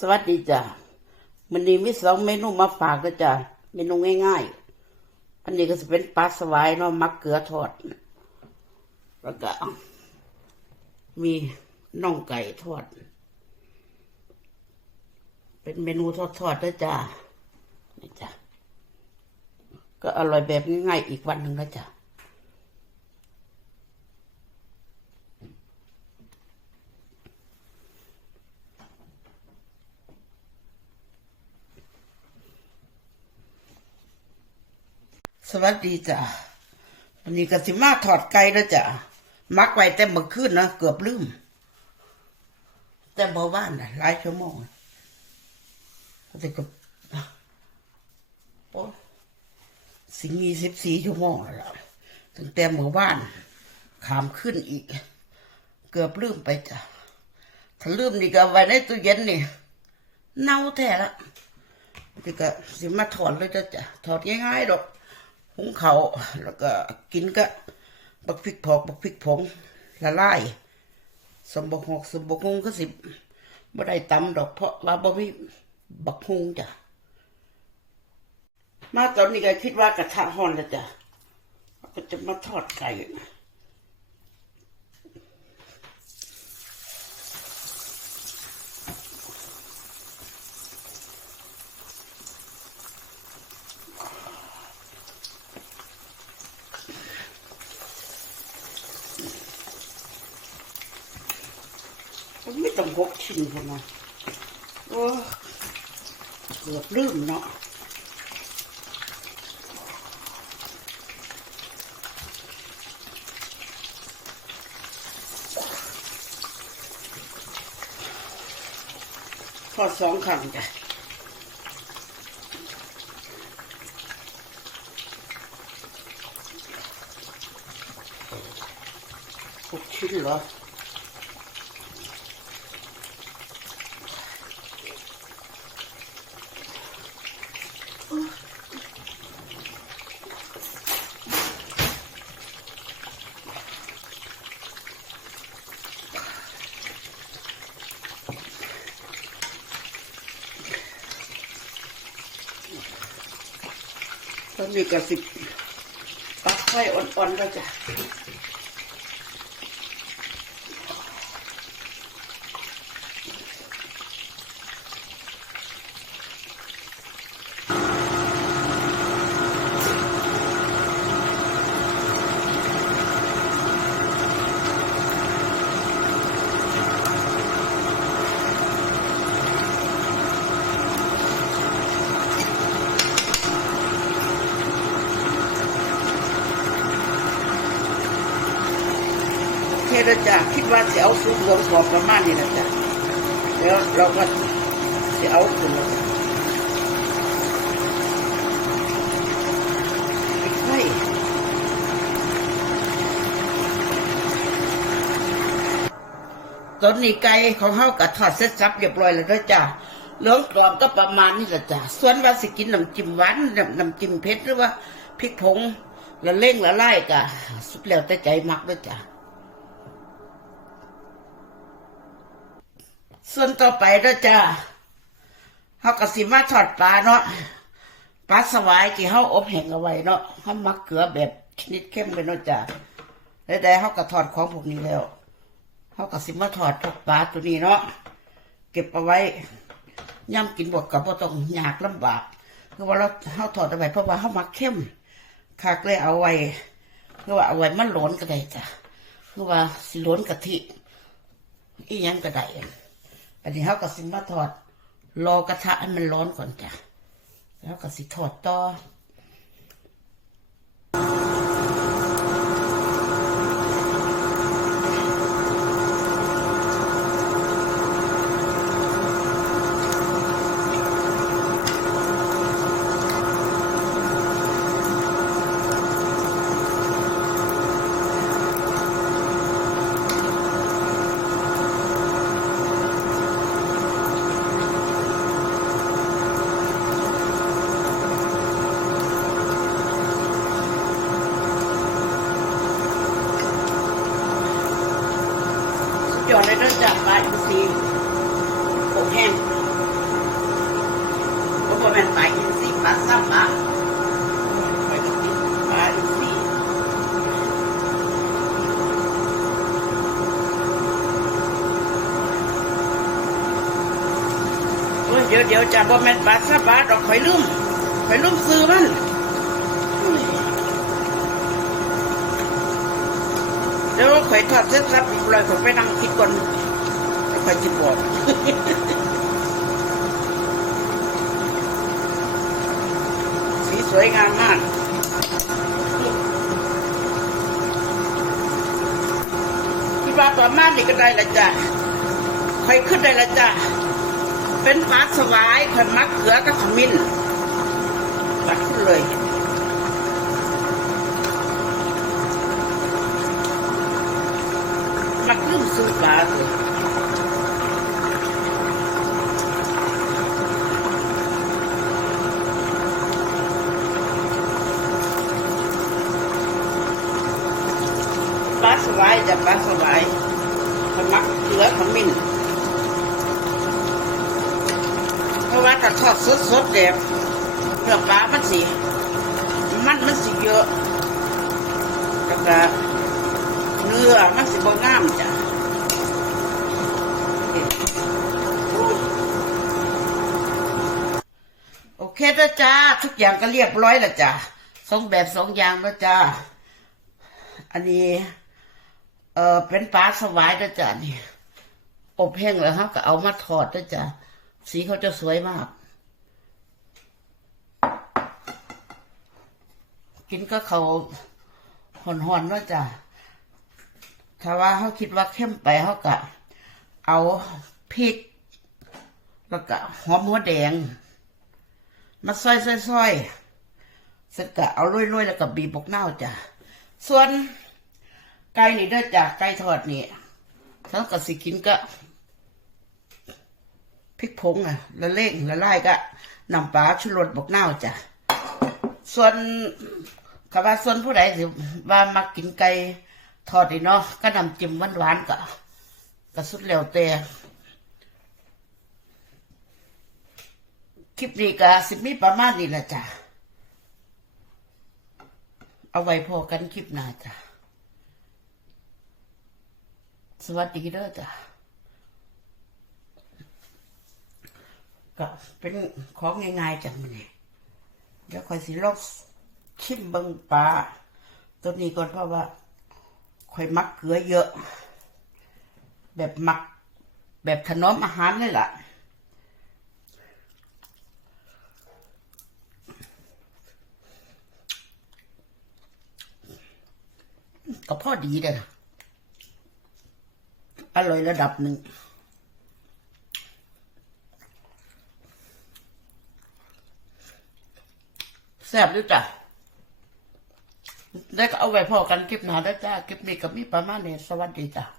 สวัสดีจ้ะมันนี้มีสองเมนูมาฝากก็จ้ะเมนูง่ายๆ อันนี้ก็จะเป็นปลาสวายเนาะมักเกลือทอด แล้วก็มีน่องไก่ทอด เป็นเมนูทอดๆด้วยจ้ะนี่จ้ะก็อร่อยแบบง่ายๆอีกวันหนึ่งนะจ้ะ สวัสดีจ้ะวันนี้ก็สิมาถอดไก่แล้วจ้ะมักไว้แต่เมื่อคืนนะเกือบลืม แต่เมื่อวานนะหลายชั่วโมงก็สิก็โอ้สิงีสิบสี่ชั่วโมงแล้วล่ะตั้งแต่เมื่อวานขามขึ้นอีก เกือบลืมไปจ้ะถ้าลืมนี่ก็ไว้ในตู้เย็นนี่เน่าแท้ละนี่ก็สิมาถอดเลยจ้ะจ้ะถอดง่ายๆดอก หุงเขาแล้วก็กินก็บักพริกผอกบักพริกผงละลายสมบกหกสมบกฮงก็สิบไม่ได้ตำดอกเพราะว่าบ่มีบักฮงจ้ะมาตอนนี้ก็คิดว่ากระทะฮ้อนแล้วจ้ะก็จะมาทอดไก่ ไม่ต้องหกชิ้นพอนะโอ้เกือบลืมเนาะพอสองครั้งจ้ะหกชิ้นเหรอ ตอนนี้ก็สิบปักไฟอ่อนๆแล้วจ้ะ แล้วจ้ะคิดว่าจะเอาซุปรวมสอบประมาณนี้นะจ้ะเดี๋ยวเราก็จะเอาขึ้นแล้วจ้ะปิดไฟตอนนี้ไก่ของเฮากับทอดเสร็จสับเรียบร้อยแล้วด้วยจ้ะเหลืองกรอบก็ประมาณนี้แหละจ้ะส่วนว่าสิกินน้ำจิ้มหวานน้ำจิ้มเผ็ดหรือว่าพริกผงละเล่งละไล่กะสุดแล้วแต่ใจมักด้วยจ้ะ ส่วนต่อไปนะจ้าเฮากะสิมาทอดปลาเนาะปลาสวายที่เฮาอบแห้งเอาไว้เนาะเฮามักเกลือแบบชนิดเข้มไปเนาะจ้าแล้วได้เฮาก็ทอดของพวกนี้แล้วเฮากระสิมาทอดปลาตัวนี้เนาะเก็บเอาไว้ย่ำกินบวกกับบ่ต้องยากลำบากคือว่าเราเฮาทอดเอาไว้เพราะว่าเฮามักเข้มคักเลยเอาไว้คือว่าเอาไว้มันหลนก็ได้จ้ะคือว่าสิหลนกะทิอีหยังก็ได้ อันนี้เขาก็สิมาทอดรอกระทะให้มันร้อนก่อนจ้ะแล้วก็สิทอดต่อ สมมเดี๋ยวเดี๋ยวจะบ่แม่นบาสบาดอกไฟลืมไฟลืมซื้อมันเดี๋ยวข่อยทอดเส้นรับอีกเลยข่ไปนั่งคิดก่อนไปอยจิบบอก สีสวยงามมากที่ว่าต่อมานี่ก็ได้ละจ้ะคอยขึ้นได้ละจ้ะเป็นปลาสวายค่อยมักเขือกับขมิ้นปัดขึ้นเลยมักลืมซื้อปลาเลย ปลาสวายจ้ะปลาสวายค่อยมักเขือขมิ้นเพราะว่าถ้าทอดสดๆแบบเนื้อปลามันสิมันมันสิเยอะแล้วก็เนื้อมันสิบ่งามจ้ะโอเคแล้วจ้าทุกอย่างก็เรียบร้อยแล้วจ้ะสองแบบสองอย่างแล้วจ้าอันนี้ เออเป็นปลาสวายแล้วจ้ะนี่อบแห้งแล้วครับก็เอามาทอดด้วยจ้ะสีเขาจะสวยมาก กินก็เขาหอนๆเนาะจ้ะถ้าว่าเขาคิดว่าเข้มไปเขาก็เอาพริก แล้วก็หอมหัวแดง มาซอยๆๆเสร็จก็เอาลุยๆแล้วก็บีบบกเน่าวจ้ะส่วน ไก่นี่เด้อจ้ะไก่ทอดนี่เขาก็สิกินก็พริกผงอะละเล่งละลายก็น้ำปลาชุรสบกเน่าจ้ะส่วนคำว่าส่วนผู้ใดสิว่ามากินไก่ทอดนี่เนาะก็นำจิ้มหวานๆก็ก็สุดแล้วแต่คลิปนี้ก็สิมีประมาณนี้ละจ้ะ เอาไว้พอกันคลิปหน้าจ้ะ สวัสดีเด้อจ้ะก็เป็นของง่ายๆจังมันนี่เดี๋ยวคอยสิลองชิมบิงปลาตัวนี้ก่อนเพราะว่าคอยมักเกลือเยอะ แบบมัก แบบถนอมอาหารเลยล่ะก็พอดีเลยนะ อร่อยระดับหนึ่ง แซ่บด้วยจ้ะได้ก็เอาไว้พอกันคลิปหน้าได้จ้า คลิปนี้ก็มีประมาณนี้สวัสดีจ้ะ